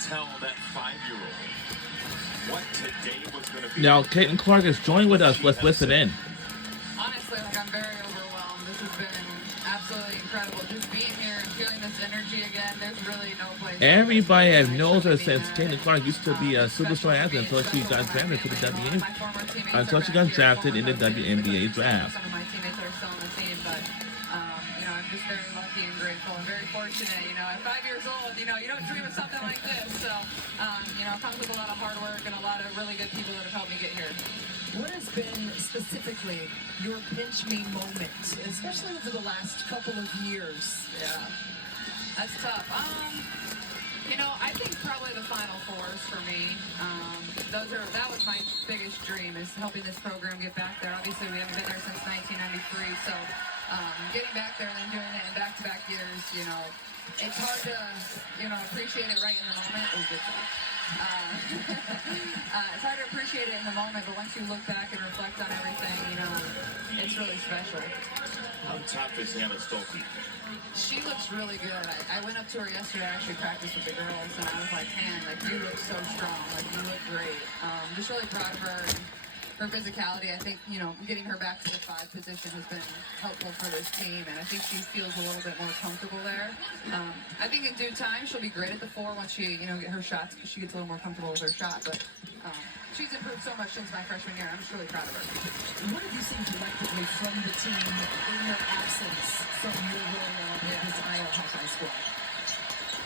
tell that 5-year-old what today was going to be? Now, Caitlin Clark is joining with us. Let's listen in. Honestly, like, I'm very overwhelmed. This has been absolutely incredible. Just being here and feeling this energy again, there's really no place. Everybody has knows her since Caitlin Clark used to be a superstar athlete until she got drafted to the WNBA. Until she got drafted in the WNBA draft. Some of my teammates are still on the team, but I'm just very lucky and grateful and very fortunate. At 5 years old, you don't dream of something like this. So, it comes with a lot of hard work and a lot of really good people that have helped me get here. What has been specifically your pinch me moment, especially over the last couple of years? Yeah, that's tough. I think probably the Final Fours for me. That was my biggest dream, is helping this program get back there. Obviously, we haven't been there since 1993, so getting back there and then doing it in back-to-back years, it's hard to, appreciate it right in the moment. It's hard to appreciate it in the moment, but once you look back and reflect on everything, it's really special. How tough is Hannah Stuelke? She looks really good. I went up to her yesterday. I actually practiced with the girls, and I was like, "Han, you look so strong. You look great." Just really proud of her and her physicality. I think, getting her back to the 5 position has been helpful for this team, and I think she feels a little bit more comfortable there. I think in due time she'll be great at the 4 once she, get her shots. She gets a little more comfortable with her shot, but she's improved so much since my freshman year. I'm just really proud of her. What have you seen collectively from the team in your absence from your role on this Iowa Hawkeye squad?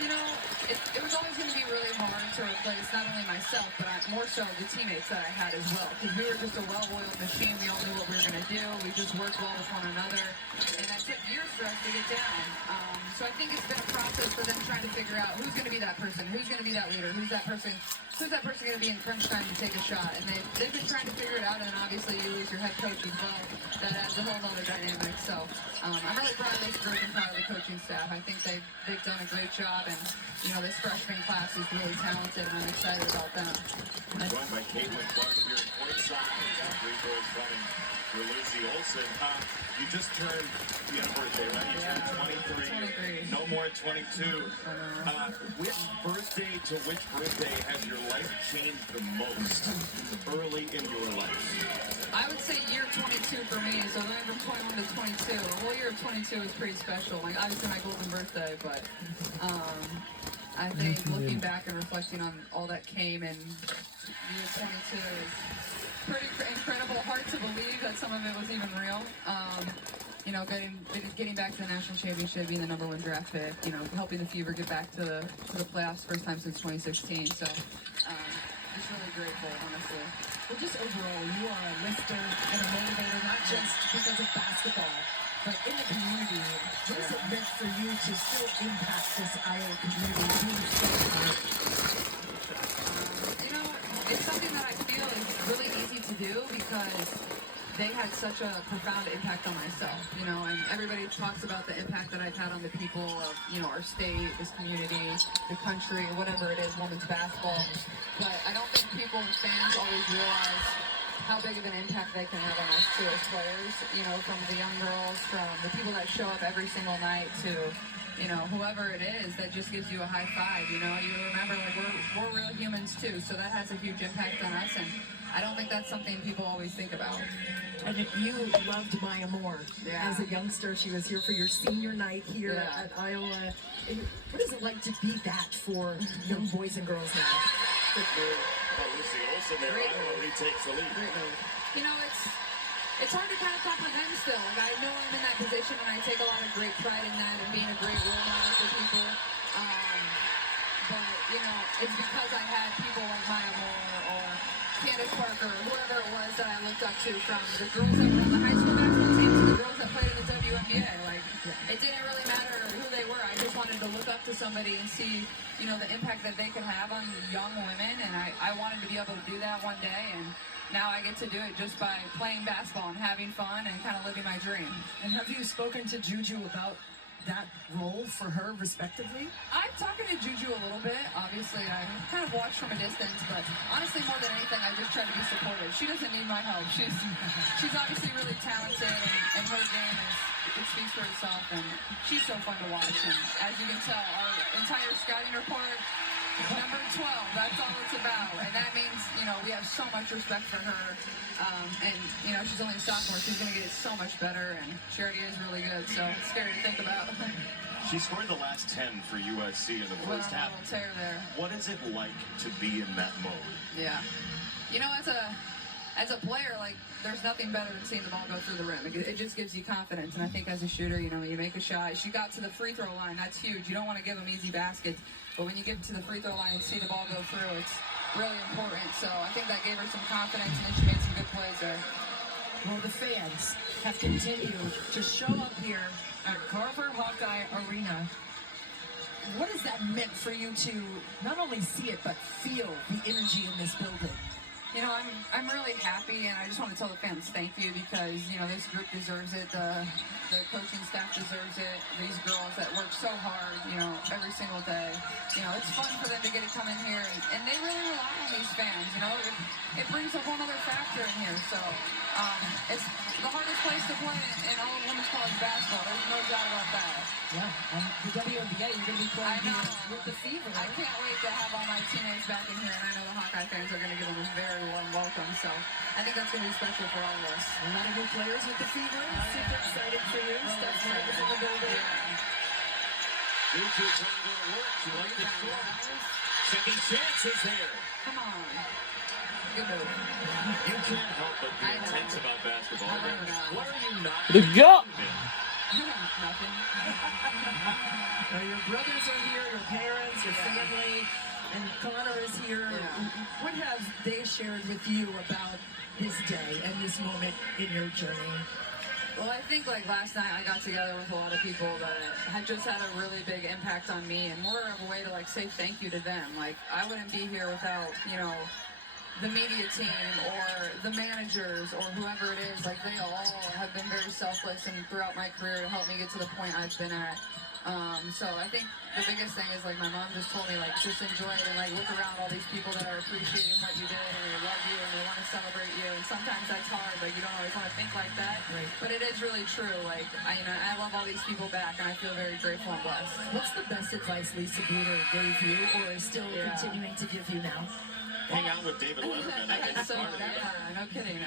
It was always going to be really hard to replace not only myself, but more so the teammates that I had as well. Because we were just a well-oiled machine. We all knew what we were going to do. We just worked well with one another. And that took years for us to get down. So I think it's been a process for them trying to figure out who's going to be that person, who's going to be that leader, who's that person going to be in crunch time to take a shot. And they've been trying to figure it out. And then obviously you lose your head coach as well. That adds a whole other dynamic. So I'm really proud of this group and proud of the coaching staff. I think they've done a great job. And, this freshman class is really talented, and I'm excited about them. Joined by Caitlin Clark here at courtside. Free throws running for Lucy Olson. You just turned, you had a birthday, right? You turned 23. No more at 22. Which birthday to which birthday has your life changed the most early in your life? I would say year 22 for me, so going from 21 to 22. The whole year of 22 is pretty special. Obviously my golden birthday, but I think looking back and reflecting on all that came in year 22 is pretty incredible. Hard to believe that some of it was even real. Getting back to the national championship, being the #1 draft pick, helping the Fever get back to the playoffs first time since 2016. So just really grateful, honestly. Well, just overall, you are a lifter and a motivator, not just because of basketball, but in the community. What has it meant for you to still impact this Iowa community? It's something that I feel is really easy to do because they had such a profound impact on myself, and everybody talks about the impact that I've had on the people of, our state, this community, the country, whatever it is, women's basketball. But I don't think people and fans always realize how big of an impact they can have on us too as players, from the young girls, from the people that show up every single night to, whoever it is that just gives you a high five, you remember, we're real humans too, so that has a huge impact on us, and I don't think that's something people always think about. And if you loved Maya Moore as a youngster, she was here for your senior night here at Iowa. What is it like to be that for young boys and girls now? Lucy Olson there, Iowa retakes the lead. It's hard to kind of comprehend still. I know I'm in that position, and I take a lot of great pride in that and being a great role model for people. But, it's because I had people like Maya Moore or Candace Parker, or whoever it was that I looked up to, from the girls that were on the high school basketball team to the girls that played in the WNBA. It didn't really matter who they were. I just wanted to look up to somebody and see, the impact that they could have on young women, and I wanted to be able to do that one day, and now I get to do it just by playing basketball and having fun and kind of living my dream. And have you spoken to Juju about that role for her, respectively? I'm talking to Juju a little bit. Obviously, I kind of watch from a distance, but honestly, more than anything, I just try to be supportive. She doesn't need my help. She's obviously really talented, and her game it speaks for itself, and she's so fun to watch. And as you can tell, our entire scouting report, number 12. That's all it's about. And that means, we have so much respect for her. And, she's only a sophomore. She's going to get so much better. And she already is really good. So it's scary to think about. She scored the last 10 for USC in the first half. Little tear there. What is it like to be in that mode? Yeah. As a player, there's nothing better than seeing the ball go through the rim. It just gives you confidence. And I think as a shooter, when you make a shot, she got to the free throw line. That's huge. You don't want to give them easy baskets. But when you get to the free throw line and see the ball go through, it's really important. So I think that gave her some confidence, and then she made some good plays there. Well, the fans have continued to show up here at Carver Hawkeye Arena. What has that meant for you to not only see it, but feel the energy in this building? I'm really happy, and I just want to tell the fans thank you because, this group deserves it. The coaching staff deserves it. These girls that work so hard, every single day. It's fun for them to get to come in here, and they really rely on these fans. It brings a whole other factor in here. So it's the hardest place to play in all of women's college basketball. There's no doubt about that. Yeah, and the WNBA, you're going to be playing here with the Fever. I can't wait to have all my teammates back in here, and I know the Hawkeye fans are going to give them a very warm welcome. So I think that's going to be special for all of us. A lot of new players with the Fever. Super excited for you. Steph Curry is in the building. Duke is going to work. She likes the score. Second chance is there. Come on. Good move. You can't help but be intense about basketball. What are you not? The go. Nothing. Your brothers are here, your parents, your family, and Connor is here. Yeah. What have they shared with you about this day and this moment in your journey? Well, I think last night I got together with a lot of people that had just had a really big impact on me, and more of a way to say thank you to them. I wouldn't be here without, the media team or the managers or whoever it is. They all have been very selfless and throughout my career to help me get to the point I've been at. So I think the biggest thing is my mom just told me just enjoy it and look around all these people that are appreciating what you did and they love you and they want to celebrate you. And sometimes that's hard, you don't always want to think like that. Right. But it is really true. I love all these people back and I feel very grateful and blessed. What's the best advice Lisa Bruder gave you or is still continuing to give you now? Hang out with David Letterman. I think it's part of it. No kidding.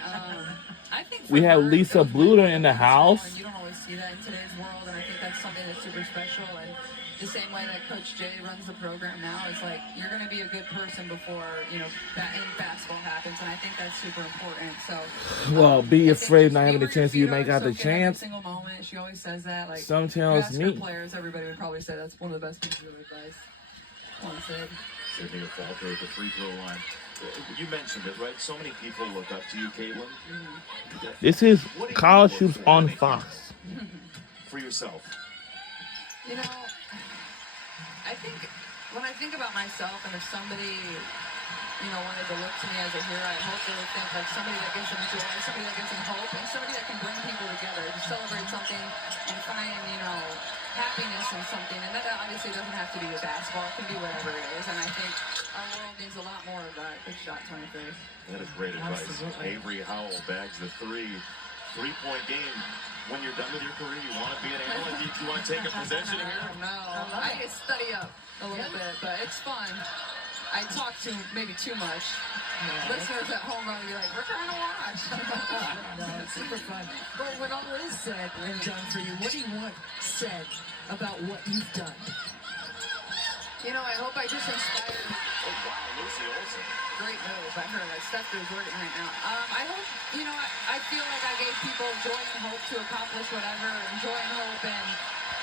I think We have Lisa Bluter in the house. You don't always see that in today's world, and I think that's something that's super special. And the same way that Coach Jay runs the program now is you're going to be a good person before any basketball happens, and I think that's super important. So, Well, be I think afraid just not be having the where your chance you feet may are, got the soak in every chance. single moment. She always says that. Some you tells ask me. her players, everybody would probably say that's one of the best pieces of advice. Well said. Sydney Falter at the free throw line. You mentioned it, right? So many people look up to you, Caitlin. This is What do you College look Hoops for on when it Fox. For yourself. I think when I think about myself and if somebody, wanted to look to me as a hero, I hope they would think somebody that gives them joy, somebody that gives them hope, and somebody that can bring people together to celebrate something and find, happiness in something. And that obviously doesn't have to be with basketball. It can be whatever it is. And I think our world needs a lot more of that. Good shot, 23. That is great advice. Absolutely. Avery Howell bags the three-point game. When you're done with your career, you want to be an analyst? You want to take a possession here? No, I can study up a little bit, but it's fun. I talk maybe too much. Listeners at home are going to be like, we're trying to watch. No, it's super fun. Well, when all is said and done for you, what do you want said about what you've done? I hope I just inspired. Oh, wow, Lucy Olsen. Great move by her. Steph is working right now. I hope, I feel like I gave people joy and hope to accomplish whatever, and joy and hope in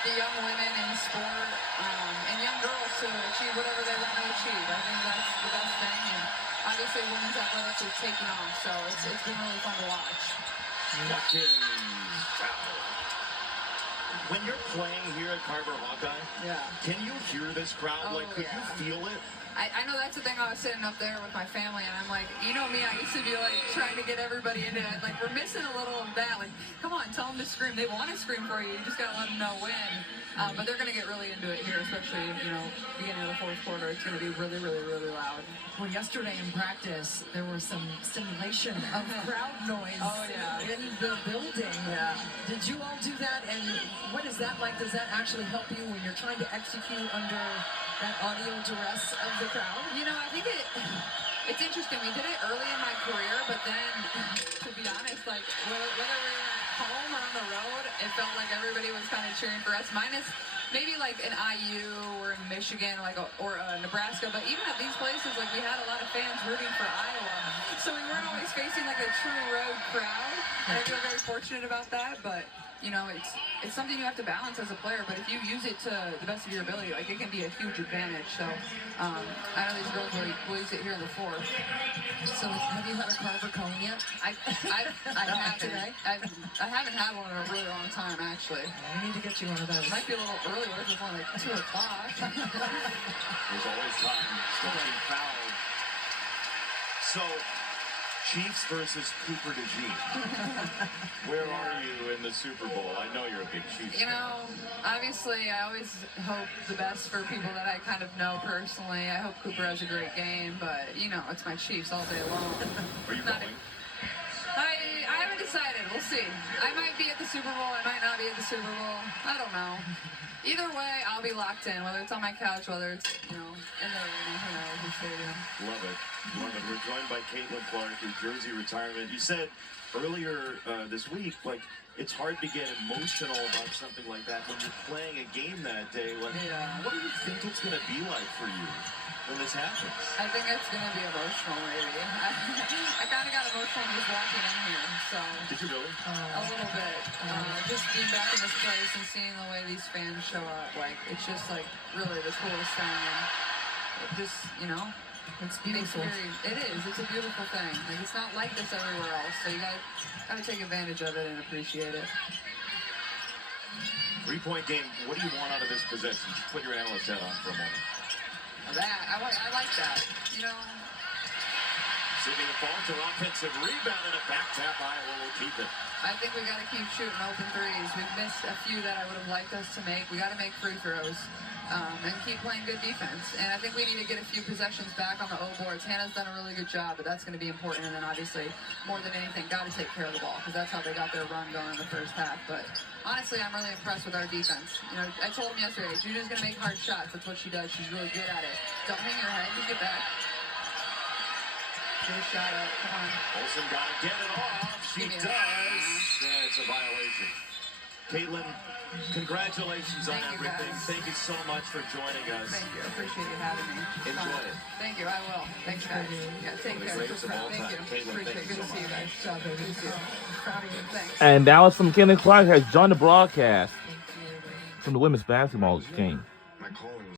the young women in sport, and young girls to achieve whatever they want to achieve. I think that's the best thing, and obviously women's athletics is taking off, so it's been really fun to watch. Watkins foul. When you're playing here at Carver Hawkeye, can you hear this crowd? Oh, Could you feel it? I know that's the thing. I was sitting up there with my family, and I'm like, me, I used to be trying to get everybody into it. We're missing a little of that. Come on, tell them to scream. They want to scream for you. You just gotta let them know when. But they're gonna get really into it here, especially beginning of the fourth quarter. It's gonna be really, really, really loud. Well, yesterday in practice, there was some simulation of crowd noise in the building. Yeah. Did you all do that? And what is that like? Does that actually help you when you're trying to execute under that audio duress of the crowd? You know, I think it's interesting. We did it early in my career, but then, to be honest, like whether we were at home or on the road, it felt like everybody was kind of cheering for us. Minus maybe like an IU or in Michigan, like or Nebraska. But even at these places, like we had a lot of fans rooting for Iowa, so we weren't always facing like a true road crowd. And I feel very fortunate about that. But you know, it's something you have to balance as a player. But if you use it to the best of your ability, like it can be a huge advantage. So I know these girls will use it here in the fourth. So have you had a Carver cone yet? I haven't. Today? I haven't had one in a really long time, actually. We need to get you one of those. Might be a little early. What if it's only like 2 o'clock? There's always time. Still being fouled. So, Chiefs versus Cooper DeJean. Where are you in the Super Bowl? I know you're a big Chiefs You fan. know, obviously, I always hope the best for people that I kind of know personally. I hope Cooper has a great game, but, you know, it's my Chiefs all day long. Are you Not- going? I haven't decided. We'll see. I might be at the Super Bowl. I might not be at the Super Bowl. I don't know. Either way, I'll be locked in, whether it's on my couch, whether it's, you know, in the arena, who knows, the stadium. Love it. Love it. We're joined by Caitlin Clark, New Jersey retirement. You said earlier this week, like, it's hard to get emotional about something like that when you're playing a game that day. Like, Yeah. what do you think it's going to be like for you when this happens? I think it's going to be emotional, maybe. I kind of got emotional just walking in here, so Did you really? a little bit. Just being back in this place and seeing the way these fans show up, like, it's just, like, really the coolest thing. And it just, you know, It's makes beautiful. it is. It's a beautiful thing. Like, it's not like this everywhere else, so you gotta take advantage of it and appreciate it. 3-point game. What do you want out of this possession? Just put your analyst hat on for a moment. I like that. You know, Sydney Falter, offensive rebound and a back tap. Iowa will keep it. I think we gotta keep shooting open threes. We've missed a few that I would have liked us to make. We gotta make free throws. And keep playing good defense. And I think we need to get a few possessions back on the O boards. Hannah's done a really good job, but that's going to be important. And then obviously, more than anything, got to take care of the ball because that's how they got their run going in the first half. But honestly, I'm really impressed with our defense. You know, I told him yesterday, Juju's going to make hard shots. That's what she does. She's really good at it. Don't hang your head. Just get back. Get a shot up. Come on. Olsen got to get it off. She Give me does. a- Yeah, it's a violation. Caitlin, congratulations on Thank you, everything. guys. Thank you so much for joining us. Thank you. I appreciate you having me. It's Enjoy fun. it. Thank you. I will. Thanks, guys. Yeah, take One of the care. greatest of all Thank time. you. Caitlin, Appreciate thank it. you Good so to see you much. guys. Good job, baby. You too. Proud of you. Thanks. And that was from Caitlin Clark has joined the broadcast Thank you. from the women's basketball game. My call